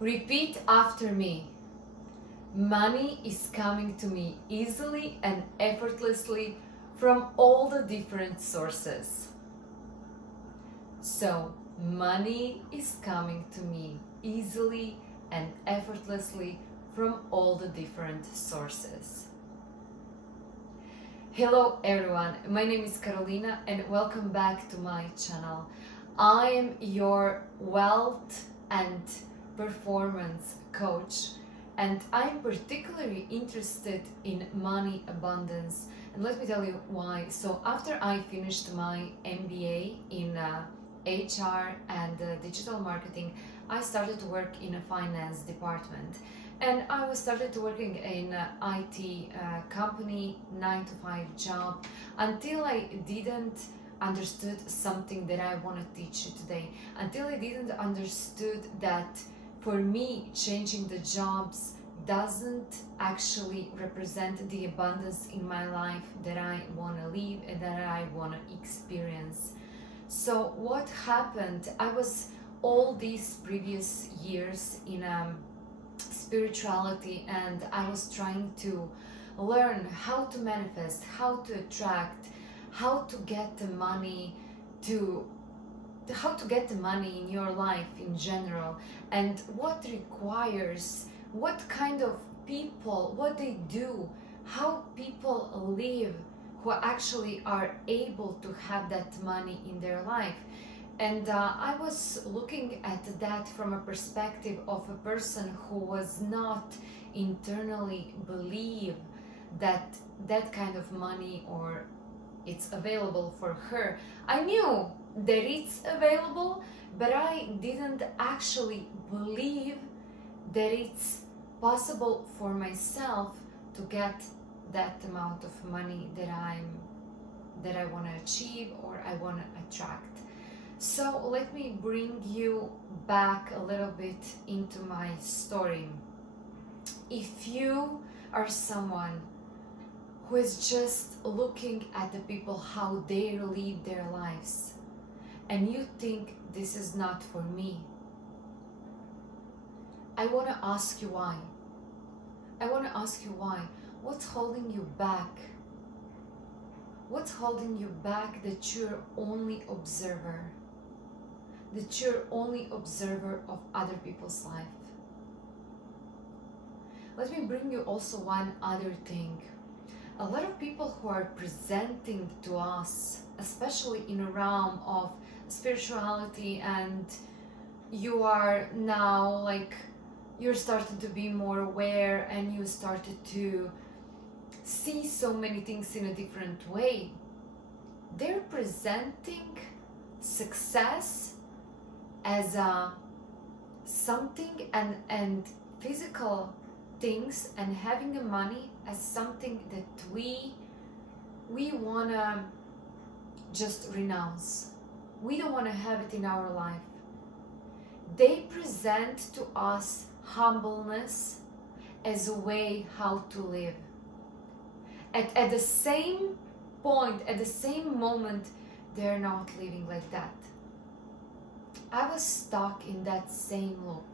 Repeat after me. Money is coming to me easily and effortlessly from all the different sources. So, money is coming to me easily and effortlessly from all the different sources. Hello everyone, my name is Carolina and welcome back to my channel. I am your wealth and performance coach, and I'm particularly interested in money abundance, and let me tell you why. So after I finished my MBA in HR and digital marketing, I started to work in a finance department, and I was started working in an IT company, 9 to 5 job, until I didn't understood something that I want to teach you today, until I didn't understood that for me changing the jobs doesn't actually represent the abundance in my life that I want to live and that I want to experience. So what happened, I was all these previous years in spirituality, and I was trying to learn how to manifest, how to attract, how to get the money to how to get the money in your life in general, and what requires, what kind of people, what they do, how people live who actually are able to have that money in their life. And I was looking at that from a perspective of a person who was not internally believe that that kind of money or it's available for her. I knew that it's available, but I didn't actually believe that it's possible for myself to get that amount of money that I want to achieve or I want to attract. So let me bring you back a little bit into my story. If you are someone who is just looking at the people how they live their lives and you think this is not for me, I want to ask you why. I want to ask you why. What's holding you back? What's holding you back that you're only observer? That you're only observer of other people's life? Let me bring you also one other thing. A lot of people who are presenting to us, especially in a realm of spirituality, and you are now like, you're starting to be more aware and you started to see so many things in a different way. They're presenting success as something, and physical things, and having the money as something that we wanna just renounce. We don't want to have it in our life. They present to us humbleness as a way how to live. At the same point, at the same moment, they're not living like that. I was stuck in that same loop.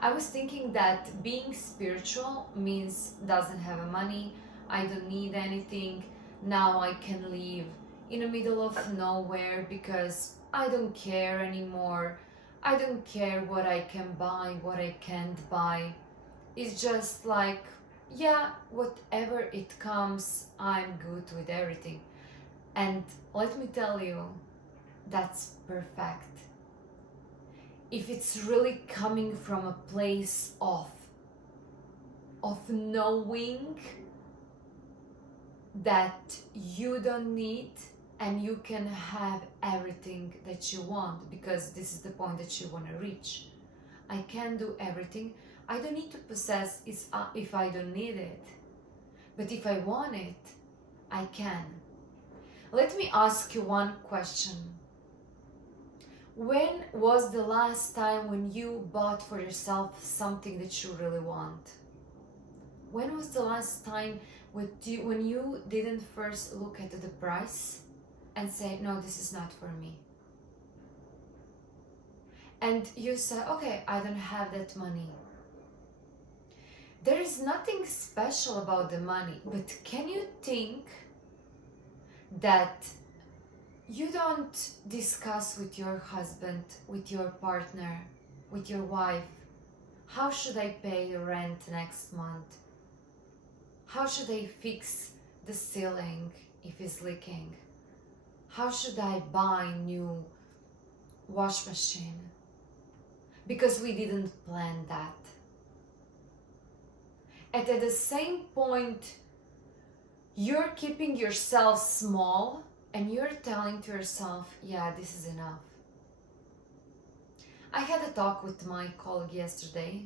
I was thinking that being spiritual means doesn't have money, I don't need anything, now I can live in the middle of nowhere because I don't care anymore. I don't care what I can buy, what I can't buy. It's just like, yeah, whatever it comes, I'm good with everything. And let me tell you, that's perfect. If it's really coming from a place of knowing that you don't need and you can have everything that you want, because this is the point that you want to reach. I can do everything. I don't need to possess it if I don't need it. But if I want it, I can. Let me ask you one question. When was the last time when you bought for yourself something that you really want? When was the last time when you didn't first look at the price and say, no, this is not for me? and you say, okay, I don't have that money. There is nothing special about the money, but can you think that you don't discuss with your husband, with your partner, with your wife, how should I pay the rent next month? How should I fix the ceiling if it's leaking? How should I buy new wash machine? Because we didn't plan that. And at the same point, you're keeping yourself small and you're telling to yourself, yeah, this is enough. I had a talk with my colleague yesterday,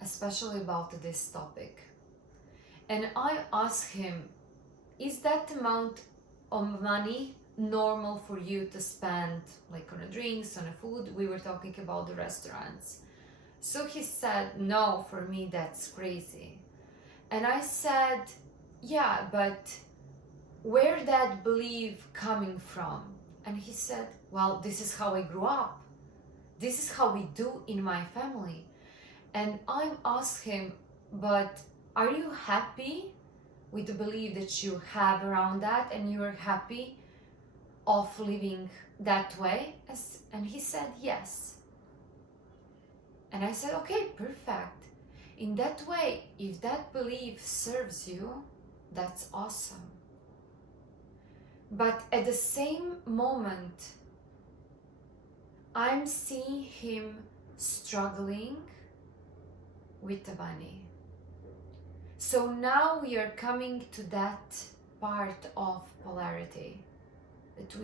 especially about this topic. And I asked him, is that amount of money normal for you to spend, like on a drinks, on a food? We were talking about the restaurants. So he said, no, for me that's crazy. And I said, yeah, but where that belief coming from? And he said, well, this is how I grew up. This is how we do in my family. And I asked him, but are you happy with the belief that you have around that, and you are happy of living that way? And he said yes. And I said, okay, perfect. In that way, if that belief serves you, that's awesome. But at the same moment, I'm seeing him struggling with the money. So now we are coming to that part of polarity that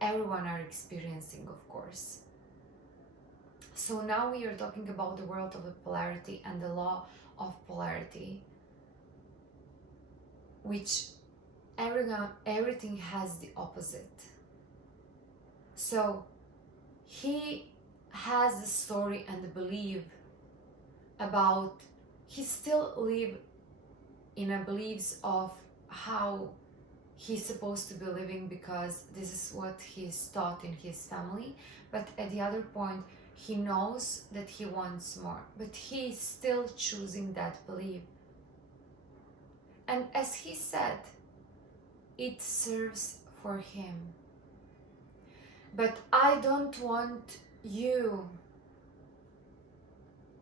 everyone are experiencing, of course. So now we are talking about the world of the polarity and the law of polarity, which everything has the opposite. So he has the story and the belief about, he still live in a beliefs of how he's supposed to be living because this is what he's taught in his family. But at the other point, he knows that he wants more, but he's still choosing that belief. And as he said, it serves for him. But I don't want you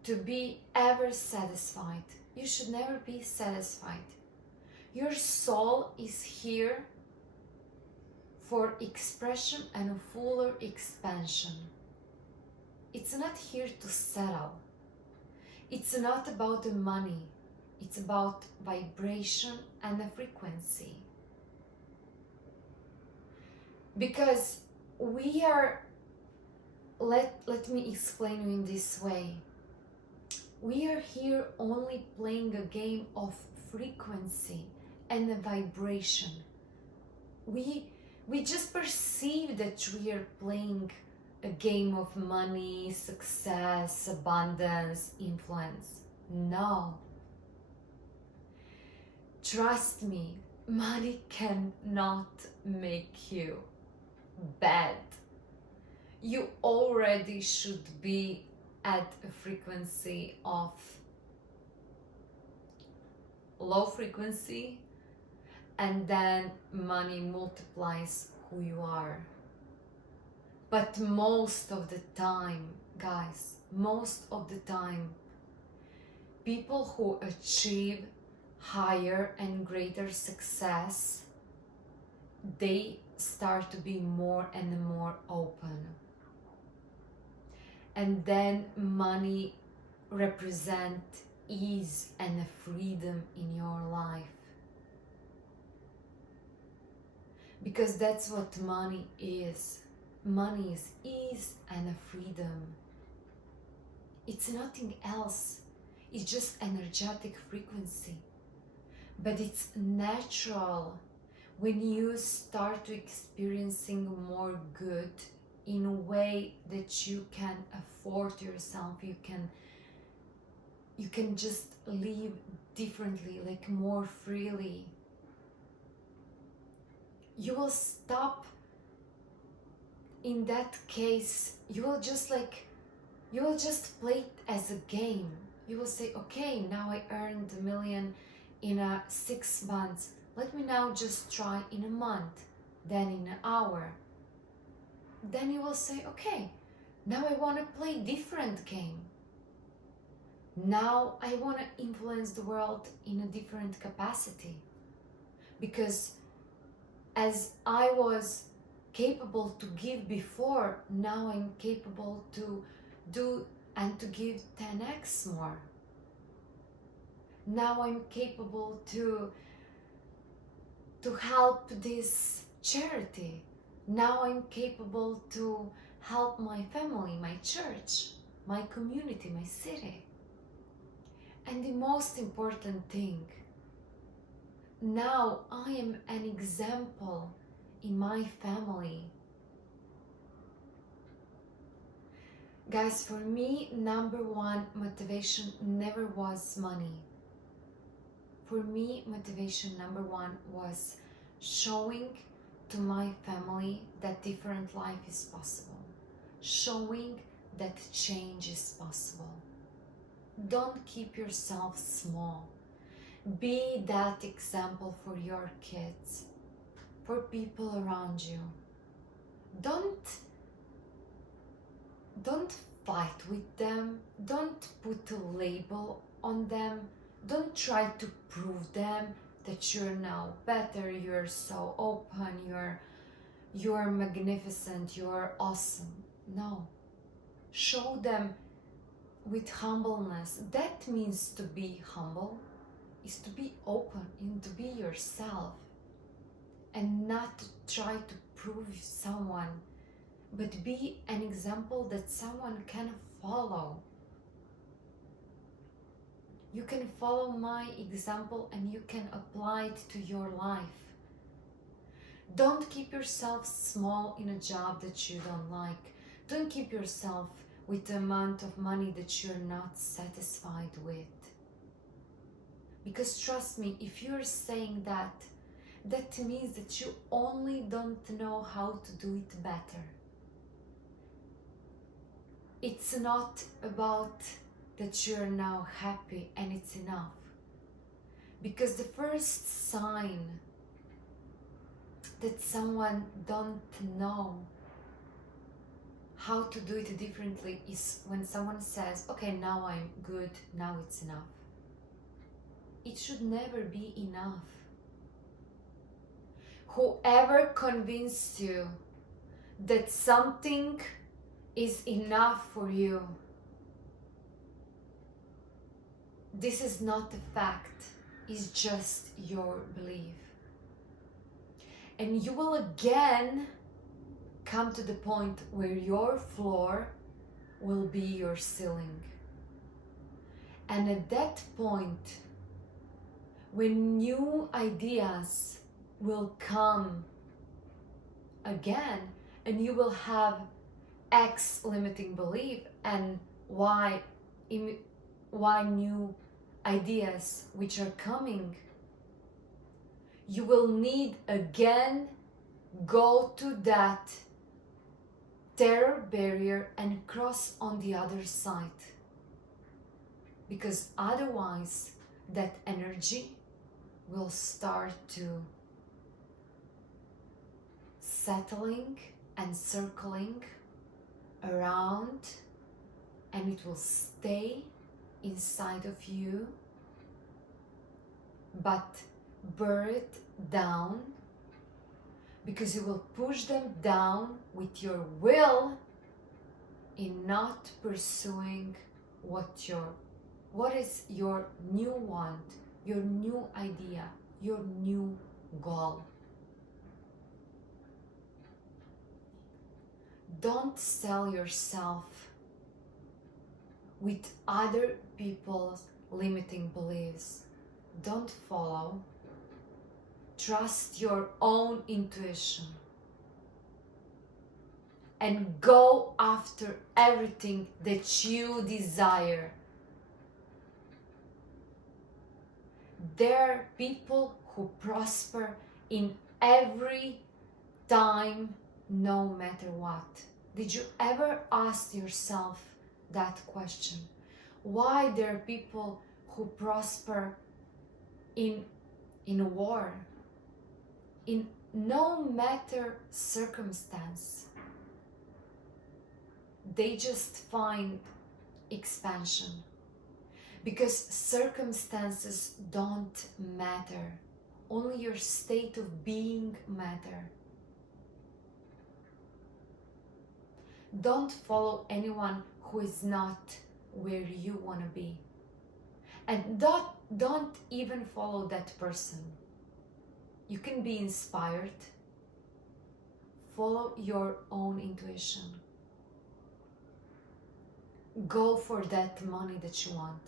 to be ever satisfied. You should never be satisfied. Your soul is here for expression and fuller expansion. It's not here to settle. It's not about the money. It's about vibration and the frequency. Because we are, let me explain you in this way. We are here only playing a game of frequency and a vibration. We just perceive that we are playing a game of money, success, abundance, influence. No. Trust me, money cannot make you bad. You already should be at a frequency of low frequency, and then money multiplies who you are. But most of the time, guys, most of the time, people who achieve higher and greater success, they start to be more and more open. And then money represent ease and a freedom in your life. Because that's what money is. Money is ease and a freedom. It's nothing else. It's just energetic frequency. But it's natural when you start to experiencing more good in a way that you can afford yourself. You can just live differently, like more freely. You will stop in that case, you will just play it as a game. You will say, okay, now I earned a million in 6 months. Let me now just try in a month, then in an hour. Then you will say, okay, now I want to play different game. Now I want to influence the world in a different capacity. Because as I was capable to give before, now I'm capable to do and to give 10x more. Now I'm capable to help this charity. Now I'm capable to help my family, my church, my community, my city. And the most important thing, now I am an example in my family. Guys, for me, number one motivation never was money. For me, motivation number one was showing to my family that different life is possible. Showing that change is possible. Don't keep yourself small. Be that example for your kids, for people around you. Don't fight with them. Don't put a label on them. Don't try to prove them that you're now better, you're so open, you're magnificent, you're awesome. No. Show them with humbleness. That means to be humble, is to be open and to be yourself, and not to try to prove someone, but be an example that someone can follow. You can follow my example and you can apply it to your life. Don't keep yourself small in a job that you don't like. Don't keep yourself with the amount of money that you're not satisfied with. Because trust me, if you're saying that, that means that you only don't know how to do it better. It's not about that you're now happy and it's enough. Because the first sign that someone don't know how to do it differently is when someone says, okay, now I'm good, now it's enough. It should never be enough. Whoever convinced you that something is enough for you, this is not a fact, it's just your belief. And you will again come to the point where your floor will be your ceiling. And at that point, when new ideas will come again, and you will have X limiting belief and Y new ideas which are coming, you will need again go to that terror barrier and cross on the other side. Because otherwise that energy will start to settling and circling around, and it will stay inside of you, but bear it down, because you will push them down with your will in not pursuing what is your new want, your new idea, your new goal. Don't sell yourself with other people's limiting beliefs. Don't follow. Trust your own intuition. And go after everything that you desire. There are people who prosper in every time no matter what? Did you ever ask yourself that question? Why there are people who prosper in a war, in no matter circumstance? They just find expansion, because circumstances don't matter. Only your state of being matter. Don't follow anyone who is not where you want to be. And don't even follow that person. You can be inspired. Follow your own intuition. Go for that money that you want.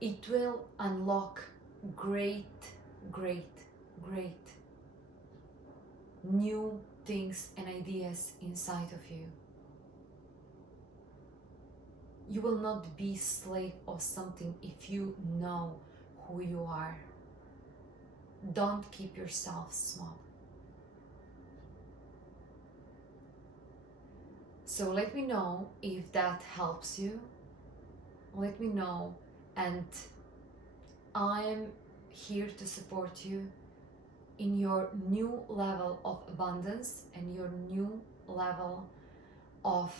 It will unlock great new things and ideas inside of you. You will not be slave of something if you know who you are. Don't keep yourself small. So let me know if that helps you. Let me know, and I am here to support you in your new level of abundance and your new level of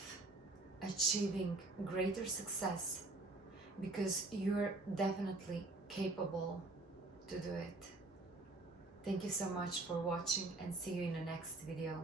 achieving greater success, because you're definitely capable to do it. Thank you so much for watching, and see you in the next video.